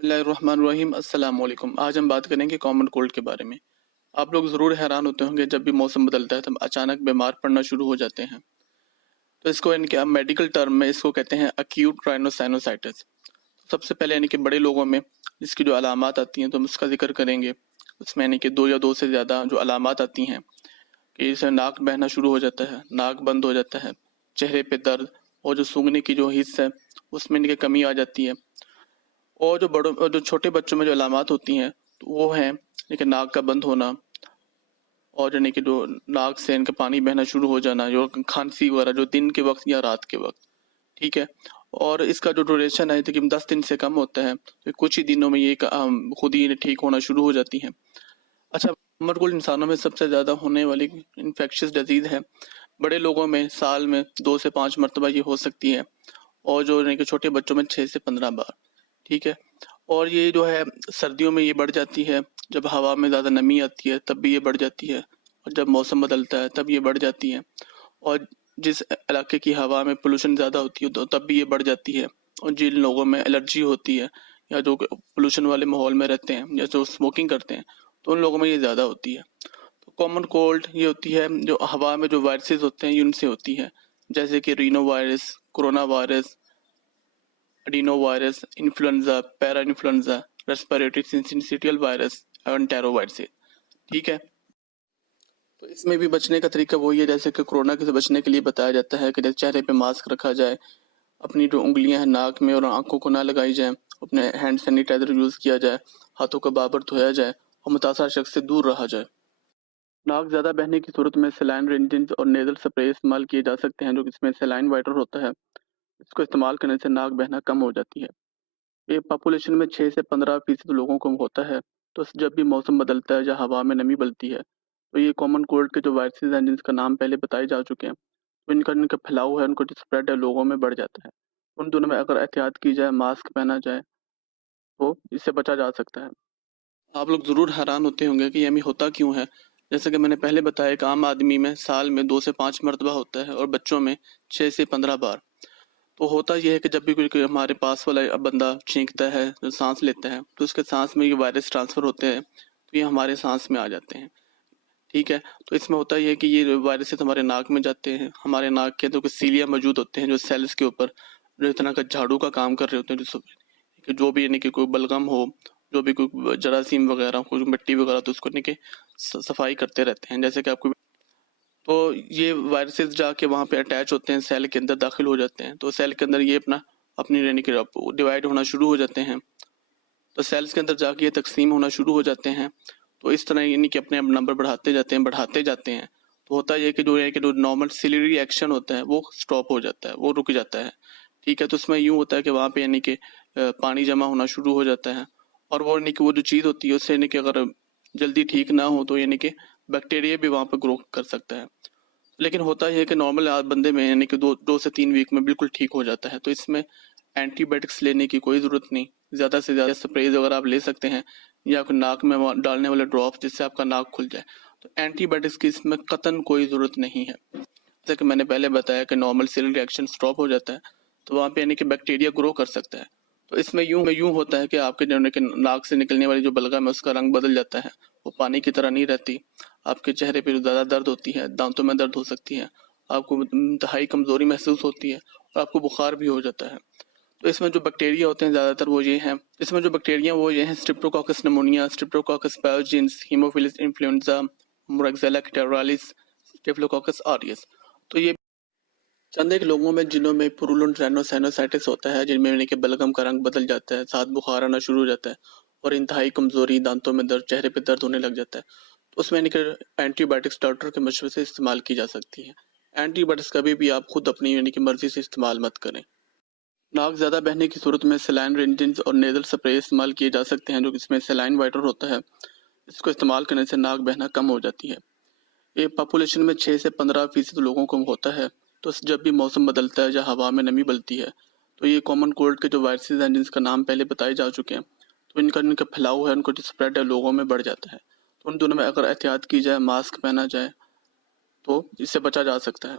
بسم اللہ الرحمن الرحیم۔ السلام علیکم۔ آج ہم بات کریں گے کامن کولڈ کے بارے میں۔ آپ لوگ ضرور حیران ہوتے ہوں گے جب بھی موسم بدلتا ہے تو ہم اچانک بیمار پڑنا شروع ہو جاتے ہیں۔ تو اس کو میڈیکل ٹرم میں اس کو کہتے ہیں ایکیوٹ رائنوسائنوسائٹس۔ سب سے پہلے بڑے لوگوں میں اس کی جو علامات آتی ہیں تو ہم اس کا ذکر کریں گے۔ اس میں دو یا دو سے زیادہ جو علامات آتی ہیں کہ اسے ناک بہنا شروع ہو جاتا ہے، ناک بند ہو جاتا ہے، چہرے پہ درد، اور جو سونگنے کی جو حص ہے اس میں کمی آ جاتی ہے۔ اور جو چھوٹے بچوں میں جو علامات ہوتی ہیں تو وہ ہیں ناک کا بند ہونا، اور جو ناک سے کا پانی بہنا شروع ہو جانا، جو کھانسی وغیرہ جو دن کے وقت یا رات کے وقت، ٹھیک ہے۔ اور اس کا جو ڈوریشن ہے تقریباً 10 دن سے کم ہوتا ہے، تو کچھ ہی دنوں میں یہ خود ہی ٹھیک ہونا شروع ہو جاتی ہیں۔ اچھا، کامن انسانوں میں سب سے زیادہ ہونے والی انفیکشس ڈیزیز ہے۔ بڑے لوگوں میں سال میں 2 سے 5 مرتبہ یہ ہو سکتی ہے، اور جو چھوٹے بچوں میں 6 سے 15 بار، ٹھیک ہے۔ اور یہ جو ہے سردیوں میں یہ بڑھ جاتی ہے، جب ہوا میں زیادہ نمی آتی ہے تب بھی یہ بڑھ جاتی ہے، اور جب موسم بدلتا ہے تب یہ بڑھ جاتی ہے، اور جس علاقے کی ہوا میں پولوشن زیادہ ہوتی ہے تو تب بھی یہ بڑھ جاتی ہے، اور جن لوگوں میں الرجی ہوتی ہے یا جو پولوشن والے ماحول میں رہتے ہیں یا جو اسموکنگ کرتے ہیں تو ان لوگوں میں یہ زیادہ ہوتی ہے۔ تو کامن کولڈ یہ ہوتی ہے جو ہوا میں جو وائرسز ہوتے ہیں ان سے ہوتی ہے، جیسے کہ Reno virus, corona virus, اڈینو virus, influenza, پیرا انفلوئنزا، ریسپیریٹری سنسیٹیل وائرس، انٹیرو وائرس، ٹھیک ہے۔ تو اس میں بھی بچنے کا طریقہ وہی ہے جیسے کہ کرونا سے بچنے کے لیے بتایا جاتا ہے کہ چہرے پہ ماسک رکھا جائے، اپنی جو انگلیاں ہیں ناک میں اور آنکھوں کو نہ لگائی جائیں، اپنے ہینڈ سینیٹائزر یوز کیا جائے، ہاتھوں کا بابر دھویا جائے، اور متاثرہ شخص سے دور رہا جائے۔ ناک زیادہ بہنے کی صورت میں سیلائن رینجنز اور نیزل سپرے استعمال کیے جا سکتے ہیں، جو اس میں سیلائن وائٹر ہوتا ہے، اس کو استعمال کرنے سے ناک بہنا کم ہو جاتی ہے۔ یہ پاپولیشن میں 6 سے 15% لوگوں کو ہوتا ہے، تو جب بھی موسم بدلتا ہے یا ہوا میں نمی بلتی ہے تو یہ کامن کولڈ کے جو وائرسز ہیں جن کا نام پہلے بتائے جا چکے ہیں تو ان کا پھیلاؤ ہے، ان کو جو اسپریڈ ہے لوگوں میں بڑھ جاتا ہے۔ ان دونوں میں اگر احتیاط کی جائے، ماسک پہنا جائے تو اس سے بچا جا سکتا ہے۔ آپ لوگ ضرور حیران ہوتے ہوں گے کہ یہ ہمیں ہوتا کیوں ہے۔ جیسے کہ میں نے پہلے بتایا کہ عام آدمی میں سال میں 2 سے 5 مرتبہ ہوتا ہے، اور بچوں میں 6 سے 15 بار۔ تو ہوتا یہ ہے کہ جب بھی کوئی ہمارے پاس والا بندہ چھینکتا ہے، جو سانس لیتا ہے، تو اس کے سانس میں یہ وائرس ٹرانسفر ہوتے ہیں، تو یہ ہمارے سانس میں آ جاتے ہیں، ٹھیک ہے۔ تو اس میں ہوتا یہ ہے کہ یہ وائرس ہمارے ناک میں جاتے ہیں، ہمارے ناک کے تو کچھ سیلیا موجود ہوتے ہیں جو سیلز کے اوپر جو اس طرح کا جھاڑو کا کام کر رہے ہوتے ہیں، جو بھی کہ کوئی بلغم ہو، جو بھی کوئی جراثیم وغیرہ، کوئی مٹی وغیرہ، تو اس کو صفائی کرتے رہتے ہیں۔ جیسے کہ آپ کو تو یہ وائرسز جا کے وہاں پہ اٹیچ ہوتے ہیں، سیل کے اندر داخل ہو جاتے ہیں، تو سیل کے اندر یہ اپنی ڈیوائڈ ہونا شروع ہو جاتے ہیں، تو سیلز کے اندر جا کے یہ تقسیم ہونا شروع ہو جاتے ہیں، تو اس طرح کہ اپنے نمبر بڑھاتے جاتے ہیں۔ تو ہوتا یہ کہ جو نارمل سیلری ایکشن ہوتا ہے وہ سٹاپ ہو جاتا ہے، وہ رک جاتا ہے، ٹھیک ہے۔ تو اس میں یوں ہوتا ہے کہ وہاں پہ کہ پانی جمع ہونا شروع ہو جاتا ہے، اور وہ وہ جو چیز ہوتی ہے اس سے کہ اگر جلدی ٹھیک نہ ہو تو کہ بیکٹیریا بھی وہاں پہ گرو کر سکتا ہے۔ لیکن ہوتا یہ ہے کہ نارمل بندے میں کہ 2 سے 3 ویک میں بالکل ٹھیک ہو جاتا ہے۔ تو اس میں اینٹی بائیوٹکس لینے کی کوئی ضرورت نہیں، زیادہ سے زیادہ سپریز وغیرہ آپ لے سکتے ہیں، یا کوئی ناک میں ڈالنے والے ڈراپ جس سے آپ کا ناک کھل جائے۔ تو اینٹی بائیوٹکس کی اس میں قطعاً کوئی ضرورت نہیں ہے۔ جیسا کہ میں نے پہلے بتایا کہ نارمل سیل ریئیکشن سٹاپ ہو جاتا ہے، تو وہاں پہ کہ بیکٹیریا گرو کر سکتا ہے۔ تو اس میں یوں ہوتا ہے کہ آپ کے ناک سے نکلنے والی جو بلغم ہے اس کا رنگ بدل جاتا ہے، وہ پانی کی طرح نہیں رہتی، آپ کے چہرے پہ زیادہ درد ہوتی ہے، دانتوں میں درد ہو سکتی ہے، آپ کو انتہائی کمزوری محسوس ہوتی ہے، اور آپ کو بخار بھی ہو جاتا ہے۔ تو اس میں جو بیکٹیریا ہوتے ہیں زیادہ تر وہ یہ ہیں، Streptococcus pneumonia, Streptococcus پیتھوجنز، Haemophilus influenza, موریکزیلا کیٹرالس، اسٹیفلوکوکس آریس۔ تو یہ چند ایک لوگوں میں جنہوں میں پورولنٹ رائنوسائنوسائٹس ہوتا ہے، جن میں کہ بلغم کا رنگ بدل جاتا ہے، ساتھ بخار آنا شروع ہو جاتا ہے، اور انتہائی کمزوری، دانتوں میں درد، چہرے پہ درد ہونے لگ جاتا ہے، تو اس میں کہ اینٹی بائیوٹکس ڈاکٹر کے مشورے سے استعمال کی جا سکتی ہے۔ اینٹی بائیوٹکس کبھی بھی آپ خود اپنی کہ مرضی سے استعمال مت کریں۔ ناک زیادہ بہنے کی صورت میں سیلائن رینجنز اور نیزل سپرے استعمال کیے جا سکتے ہیں، جو اس میں سیلائن وائٹر ہوتا ہے، اس کو استعمال کرنے سے ناک بہنا کم ہو جاتی ہے۔ یہ پاپولیشن میں 6 سے 15% لوگوں کو ہوتا ہے، تو جب بھی موسم بدلتا ہے یا ہوا میں نمی بلتی ہے تو یہ کامن کولڈ کے جو وائرسز ہیں جن کا نام پہلے بتائے جا چکے ہیں تو ان کا پھیلاؤ ہے، ان کو جو اسپریڈ ہے لوگوں میں بڑھ جاتا ہے۔ تو ان دونوں میں اگر احتیاط کی جائے، ماسک پہنا جائے تو اس سے بچا جا سکتا ہے۔